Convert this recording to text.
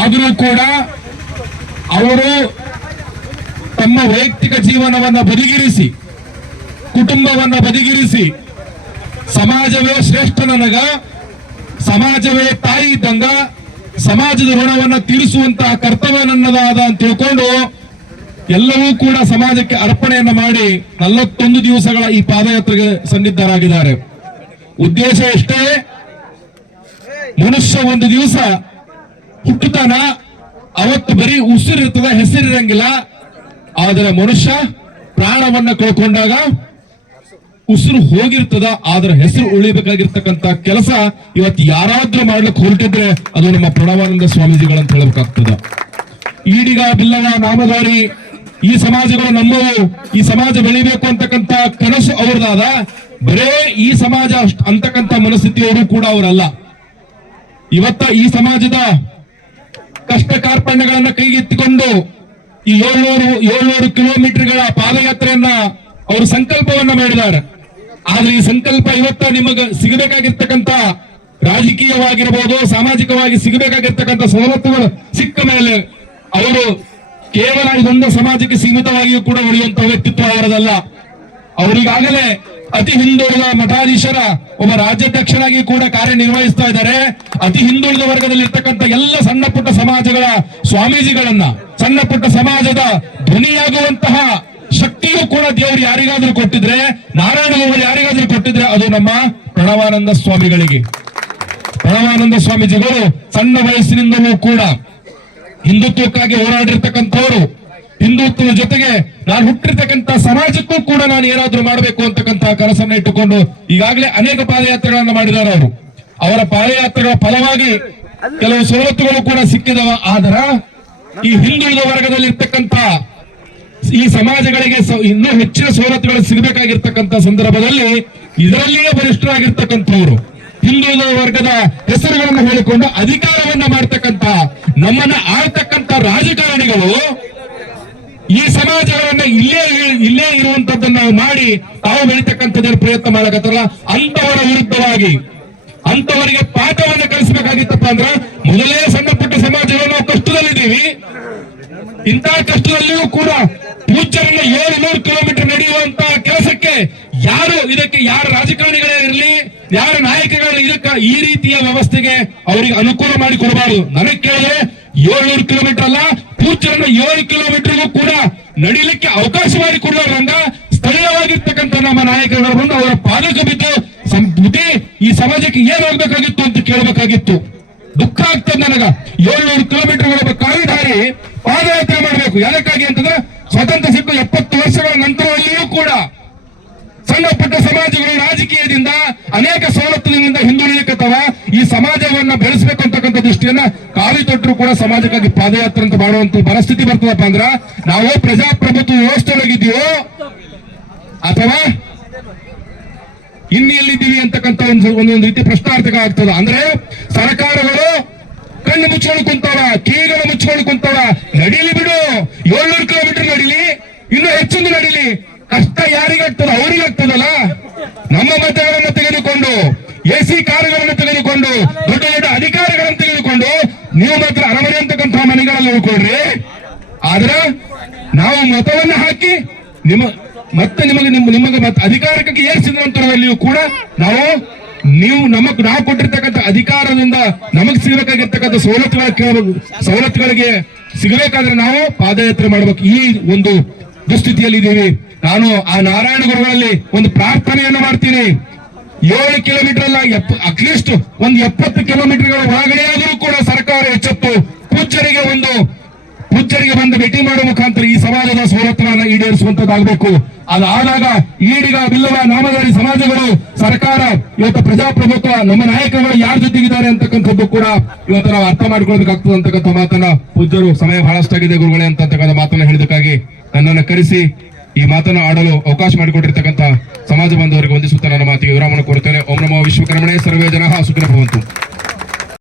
ಆದರೂ ಕೂಡ ಅವರು ತಮ್ಮ ವೈಯಕ್ತಿಕ ಜೀವನವನ್ನ ಬದಿಗಿರಿಸಿ, ಕುಟುಂಬವನ್ನ ಬದಿಗಿರಿಸಿ, ಸಮಾಜವೇ ಶ್ರೇಷ್ಠ ನನಗ, ಸಮಾಜವೇ ತಾಯಿ ಇದ್ದಂಗ, ಸಮಾಜದ ಋಣವನ್ನ ತೀರಿಸುವಂತಹ ಕರ್ತವ್ಯ ನನ್ನದಾದ ಅಂತ ತಿಳ್ಕೊಂಡು ಎಲ್ಲವೂ ಕೂಡ ಸಮಾಜಕ್ಕೆ ಅರ್ಪಣೆಯನ್ನ ಮಾಡಿ 41 ದಿವಸಗಳ ಈ ಪಾದಯಾತ್ರೆಗೆ ಸನ್ನಿಧರಾಗಿದ್ದಾರೆ. ಉದ್ದೇಶ ಎಷ್ಟೇ, ಮನುಷ್ಯ ಒಂದು ದಿವಸ ಹುಟ್ಟುತ್ತಾನ, ಅವತ್ತು ಬರೀ ಉಸಿರಿರ್ತದ, ಹೆಸರಿರಂಗಿಲ್ಲ. ಆದರೆ ಮನುಷ್ಯ ಪ್ರಾಣವನ್ನ ಕಳ್ಕೊಂಡಾಗ ಉಸಿರು ಹೋಗಿರ್ತದ, ಆದ್ರೆ ಹೆಸರು ಉಳಿಬೇಕಾಗಿರ್ತಕ್ಕಂತ ಕೆಲಸ ಇವತ್ತು ಯಾರಾದ್ರೂ ಮಾಡ್ಲಿಕ್ಕೆ ಹೊರಟಿದ್ರೆ ಅದು ನಮ್ಮ ಪ್ರಣವಾನಂದ ಸ್ವಾಮೀಜಿಗಳಂತ ಹೇಳಬೇಕಾಗ್ತದ. ಈಡಿಗ, ಬಿಲ್ಲವ, ನಾಮಧಾರಿ ಈ ಸಮಾಜಗಳು ನಮ್ಮವು, ಈ ಸಮಾಜ ಬೆಳಿಬೇಕು ಅಂತಕ್ಕಂತ ಕನಸು ಅವ್ರದಾದ. ಬರೇ ಈ ಸಮಾಜ ಅಂತಕ್ಕಂತ ಮನಸ್ಥಿತಿಯವರು ಕೂಡ ಅವರಲ್ಲ. ಇವತ್ತ ಈ ಸಮಾಜದ ಕಷ್ಟ ಕಾರ್ಪಣ್ಯಗಳನ್ನ ಕೈಗೆತ್ತಿಕೊಂಡು ಈ 700 ಕಿಲೋಮೀಟರ್ಗಳ ಪಾದಯಾತ್ರೆಯನ್ನ ಅವರು ಸಂಕಲ್ಪವನ್ನ ಮಾಡಿದ್ದಾರೆ. ಆದ್ರೆ ಈ ಸಂಕಲ್ಪ ಇವತ್ತ ನಿಮಗೆ ಸಿಗಬೇಕಾಗಿರ್ತಕ್ಕಂಥ ರಾಜಕೀಯವಾಗಿರಬಹುದು, ಸಾಮಾಜಿಕವಾಗಿ ಸಿಗಬೇಕಾಗಿರ್ತಕ್ಕಂಥ ಸವಲತ್ತುಗಳು ಸಿಕ್ಕ ಮೇಲೆ ಅವರು ಕೇವಲ ಇದೊಂದು ಸಮಾಜಕ್ಕೆ ಸೀಮಿತವಾಗಿಯೂ ಕೂಡ ಉಳಿಯುವಂತಹ ವ್ಯಕ್ತಿತ್ವ ಅವರದಲ್ಲ. ಅವರಿಗಾಗಲೇ ಅತಿ ಹಿಂದುಳಿದ ಮಠಾಧೀಶರ ಒಬ್ಬ ರಾಜ್ಯಾಧ್ಯಕ್ಷರಾಗಿ ಕೂಡ ಕಾರ್ಯನಿರ್ವಹಿಸ್ತಾ ಇದ್ದಾರೆ. ಅತಿ ಹಿಂದುಳಿದ ವರ್ಗದಲ್ಲಿರ್ತಕ್ಕಂಥ ಎಲ್ಲ ಸಣ್ಣ ಪುಟ್ಟ ಸಮಾಜಗಳ ಸ್ವಾಮೀಜಿಗಳನ್ನ, ಸಣ್ಣ ಪುಟ್ಟ ಸಮಾಜದ ಧ್ವನಿಯಾಗುವಂತಹ ಶಕ್ತಿಯೂ ಕೂಡ ದೇವರು ಯಾರಿಗಾದ್ರೂ ಕೊಟ್ಟಿದ್ರೆ, ನಾರಾಯಣಗೌಡರು ಯಾರಿಗಾದ್ರೂ ಕೊಟ್ಟಿದ್ರೆ ಅದು ನಮ್ಮ ಪ್ರಣವಾನಂದ ಸ್ವಾಮಿಗಳಿಗೆ. ಪ್ರಣವಾನಂದ ಸ್ವಾಮೀಜಿಗಳು ಸಣ್ಣ ವಯಸ್ಸಿನಿಂದಲೂ ಕೂಡ ಹಿಂದುತ್ವಕ್ಕಾಗಿ ಹೋರಾಡಿರ್ತಕ್ಕಂಥವ್ರು. ಹಿಂದುತ್ವದ ಜೊತೆಗೆ ನಾನು ಹುಟ್ಟಿರ್ತಕ್ಕಂಥ ಸಮಾಜಕ್ಕೂ ಕೂಡ ನಾನು ಏನಾದ್ರೂ ಮಾಡಬೇಕು ಅಂತಕ್ಕಂಥ ಕನಸನ್ನ ಇಟ್ಟುಕೊಂಡು ಈಗಾಗಲೇ ಅನೇಕ ಪಾದಯಾತ್ರೆಗಳನ್ನ ಮಾಡಿದ್ದಾರೆ ಅವರು. ಅವರ ಪಾದಯಾತ್ರೆಗಳ ಫಲವಾಗಿ ಕೆಲವು ಸವಲತ್ತುಗಳು ಕೂಡ ಸಿಕ್ಕಿದವ. ಆದ್ರ ಈ ಹಿಂದುಳಿದ ವರ್ಗದಲ್ಲಿರ್ತಕ್ಕಂಥ ಈ ಸಮಾಜಗಳಿಗೆ ಇನ್ನೂ ಹೆಚ್ಚಿನ ಸವಲತ್ತುಗಳು ಸಿಗಬೇಕಾಗಿರ್ತಕ್ಕಂಥ ಸಂದರ್ಭದಲ್ಲಿ ಇದರಲ್ಲಿಯೇ ಬಲಿಷ್ಠರಾಗಿರ್ತಕ್ಕಂಥವ್ರು, ಹಿಂದುಳಿದ ವರ್ಗದ ಹೆಸರುಗಳನ್ನು ಹೇಳಿಕೊಂಡು ಅಧಿಕಾರವನ್ನ ಮಾಡ್ತಕ್ಕಂಥ, ನಮ್ಮನ್ನ ಆಳ್ತಕ್ಕಂಥ ರಾಜಕಾರಣಿಗಳು ಈ ಸಮಾಜಗಳನ್ನ ಇಲ್ಲೇ ಇರುವಂತದ್ದನ್ನ ಮಾಡಿ ತಾವು ಬೆಳೀತಕ್ಕಂಥದ್ದನ್ನು ಪ್ರಯತ್ನ ಮಾಡಕತ್ತಲ್ಲ. ಅಂತವರ ವಿರುದ್ಧವಾಗಿ ಅಂತವರಿಗೆ ಪಾಠವನ್ನು ಕಲಿಸಬೇಕಾಗಿತ್ತಪ್ಪ ಅಂದ್ರ ಮೊದಲೇ ಸಣ್ಣ ಪುಟ್ಟ ಸಮಾಜಗಳು ನಾವು ಕಷ್ಟದಲ್ಲಿದ್ದೀವಿ. ಇಂತಹ ಕಷ್ಟದಲ್ಲಿಯೂ ಕೂಡ ಪೂಜ್ಯರನ್ನ 700 ಕಿಲೋಮೀಟರ್ ನಡೆಯುವಂತಹ ಕೆಲಸಕ್ಕೆ ಇದಕ್ಕೆ ಯಾರ ರಾಜಕಾರಣಿಗಳೇ ಇರಲಿ, ಯಾರ ನಾಯಕಗಳೇ ಇದಕ್ಕೆ ಈ ರೀತಿಯ ವ್ಯವಸ್ಥೆಗೆ ಅವರಿಗೆ ಅನುಕೂಲ ಮಾಡಿ ಕೊಡಬಾರದು. ನನಗೆ ಕೇಳಿದ್ರೆ 700 ಕಿಲೋಮೀಟರ್ ಅಲ್ಲ, ಪೂಜ್ಯರನ್ನ 7 ಕಿಲೋಮೀಟರ್ಗೂ ಕೂಡ ನಡೀಲಿಕ್ಕೆ ಅವಕಾಶ ಮಾಡಿ ಕೊಡೋದ್ರಿಂದ ಸ್ಥಳೀಯವಾಗಿರ್ತಕ್ಕಂಥ ನಮ್ಮ ನಾಯಕರು ಬಂದು ಅವರ ಪಾದಕ ಬಿದ್ದು ಬುದ್ಧಿ ಈ ಸಮಾಜಕ್ಕೆ ಏನಾಗಬೇಕಾಗಿತ್ತು ಅಂತ ಕೇಳಬೇಕಾಗಿತ್ತು. ದುಃಖ ಆಗ್ತದೆ ನನಗ. 700 ಕಿಲೋಮೀಟರ್ ಕಾರಿದಾರಿ ಪಾದಯಾತ್ರೆ ಮಾಡಬೇಕು. ಯಾದಕ್ಕಾಗಿ ಅಂತಂದ್ರೆ ಸ್ವಾತಂತ್ರ್ಯ ಸಿಕ್ಕ 70 ವರ್ಷಗಳ ನಂತರದಲ್ಲಿಯೂ ಕೂಡ ಸಣ್ಣ ಪುಟ್ಟ ಸಮಾಜಗಳು ರಾಜಕೀಯದಿಂದ ಅನೇಕ ಸವಲತ್ತುಗಳಿಂದ ಹಿಂದುಳಿಯಕತ್ತವ. ಈ ಸಮಾಜವನ್ನ ಬೆಳೆಸಬೇಕು ಅಂತಕ್ಕಂಥ ದೃಷ್ಟಿಯನ್ನ ಕಾಲಿ ತೊಟ್ಟರು ಕೂಡ ಸಮಾಜಕ್ಕಾಗಿ ಪಾದಯಾತ್ರೆ ಅಂತ ಮಾಡುವಂತ ಪರಿಸ್ಥಿತಿ ಬರ್ತದಪ್ಪ ಅಂದ್ರ ನಾವು ಪ್ರಜಾಪ್ರಭುತ್ವ ವ್ಯವಸ್ಥೆ ಒಳಗಿದ್ದೀವೋ ಅಥವಾ ಎಲ್ಲಿದ್ದೀವಿ ಅಂತಕ್ಕಂಥ ಒಂದೊಂದು ರೀತಿ ಪ್ರಶ್ನಾರ್ಥಕ ಆಗ್ತದ. ಅಂದ್ರೆ ಸರ್ಕಾರಗಳು ಕಣ್ಣು ಮುಚ್ಕೊಂಡು ಕುಂತಾವ, ಕಿವಿಗಳು ಮುಚ್ಕೊಂಡು ಕುಂತಾವ. ನಡೀಲಿ ಬಿಡು, 700 ಕಿಲೋಮೀಟರ್ ನಡೀಲಿ, ಇನ್ನೂ ಹೆಚ್ಚೊಂದು ನಡೀಲಿ. ಕಷ್ಟ ಯಾರಿಗಾಗ್ತದ? ಅವರಿಗಾಗ್ತದಲ್ಲ. ನಮ್ಮ ಮತಗಳನ್ನು ತೆಗೆದುಕೊಂಡು, AC ಕಾರುಗಳನ್ನು ತೆಗೆದುಕೊಂಡು, ದೊಡ್ಡ ದೊಡ್ಡ ಅಧಿಕಾರಿಗಳನ್ನು ತೆಗೆದುಕೊಂಡು ನೀವು ಮಾತ್ರ ಅರಮನೆ ಅಂತಕ್ಕಂಥ ಮನೆಗಳಲ್ಲಿ ಉಳ್ಕೊಳ್ರಿ. ಆದ್ರೆ ನಾವು ಮತವನ್ನ ಹಾಕಿ ಮತ್ತೆ ನಿಮಗೆ ಅಧಿಕಾರಕ್ಕೆ ಏರಿಸಿದಂತರಲ್ಲಿಯೂ ಕೂಡ ನಾವು ಕೊಟ್ಟಿರ್ತಕ್ಕಂಥ ಅಧಿಕಾರದಿಂದ ನಮಗೆ ಸಿಗಬೇಕಾಗಿರ್ತಕ್ಕಂಥ ಸವಲತ್ತುಗಳಿಗೆ ಸಿಗಬೇಕಾದ್ರೆ ನಾವು ಪಾದಯಾತ್ರೆ ಮಾಡಬೇಕು. ಈ ಒಂದು ದುಸ್ಥಿತಿಯಲ್ಲಿ ಇದ್ದೀವಿ. ನಾನು ಆ ನಾರಾಯಣ ಗುರುಗಳಲ್ಲಿ ಒಂದು ಪ್ರಾರ್ಥನೆಯನ್ನು ಮಾಡ್ತೀನಿ. 7 ಕಿಲೋಮೀಟರ್ ಅಲ್ಲ, ಅಟ್ಲೀಸ್ಟ್ ಒಂದು 70 ಕಿಲೋಮೀಟರ್ಗಳ ಒಳಗಡೆಯಾದರೂ ಕೂಡ ಸರ್ಕಾರ ಎಚ್ಚೆತ್ತು ಪೂಜ್ಯರಿಗೆ ಬಂದು ಭೇಟಿ ಮಾಡುವ ಮುಖಾಂತರ ಈ ಸಮಾಜದ ಸವಲತ್ತುಗಳನ್ನು ಈಡೇರಿಸುವಂತದ್ದಾಗಬೇಕು. ಅದಾದಾಗ ಈಡಿಗ, ಬಿಲ್ಲವ, ನಾಮಧಾರಿ ಸಮಾಜಗಳು, ಸರ್ಕಾರ, ಇವತ್ತು ಪ್ರಜಾಪ್ರಭುತ್ವ, ನಮ್ಮ ನಾಯಕರು ಯಾರ ಜೊತೆಗಿದ್ದಾರೆ ಅಂತಕ್ಕಂಥದ್ದು ಕೂಡ ಇವತ್ತು ನಾವು ಅರ್ಥ ಮಾಡ್ಕೊಳ್ಬೇಕಾಗ್ತದೆ ಅಂತಕ್ಕಂಥ ಮಾತನ್ನ ಪೂಜ್ಯರು ಸಮಯ ಬಹಳಷ್ಟಾಗಿದೆ ಗುರುಗಳೇ ಅಂತಕ್ಕಂಥ ಮಾತನ್ನ ಹೇಳಿದಕ್ಕಾಗಿ ನನ್ನನ್ನು ಕರೆಸಿ ಈ ಮಾತನ್ನು ಆಡಲು ಅವಕಾಶ ಮಾಡಿಕೊಟ್ಟಿರ್ತಕ್ಕಂಥ ಸಮಾಜ ಬಾಂಧವರಿಗೆ ವಂದಿಸುತ್ತಾ ನನ್ನ ಮಾತಿಗೆ ವಿರಾಮವನ್ನು ಕೊಡುತ್ತೇನೆ. ಓಂ ನಮೋ ವಿಶ್ವಕರ್ಮಣೇ ಸರ್ವೇ ಜನಃ ಸುಖಿನೋ ಭವಂತು.